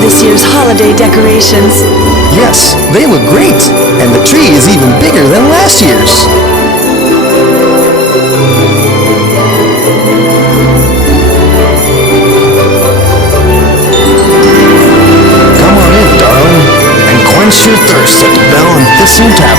This year's holiday decorations. Yes, they look great, and the tree is even bigger than last year's. Come on in, darling, and quench your thirst at the Bell and Thistle Tavern.